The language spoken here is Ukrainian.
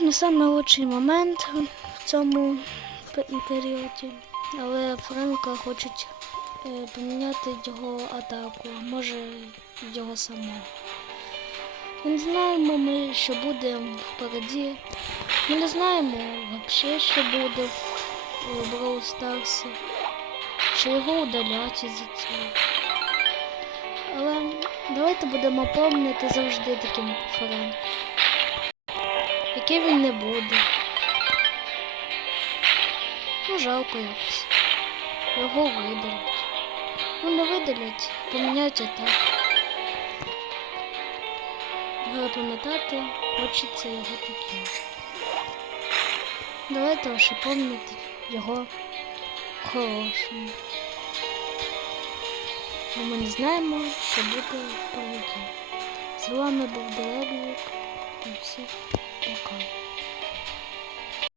не найкращий момент в цьому періоді, але Френка хочуть е, поміняти його атаку, а може його самого. Ми не знаємо ми, що буде впереді. Ми не знаємо взагалі, що буде в Brawl Stars. Чи його удалять із-за цього. Але давайте будемо пам'ятати завжди таким Френк. Який він не буде. Ну, жалко якось. Його видалять. Ну, не видалять, поміняють атаку. Його пам'ятати хочеться його таким. Давайте лише пам'ятати його хорошим. Ми не знаємо, що буде впереді. З вами був Делеблі.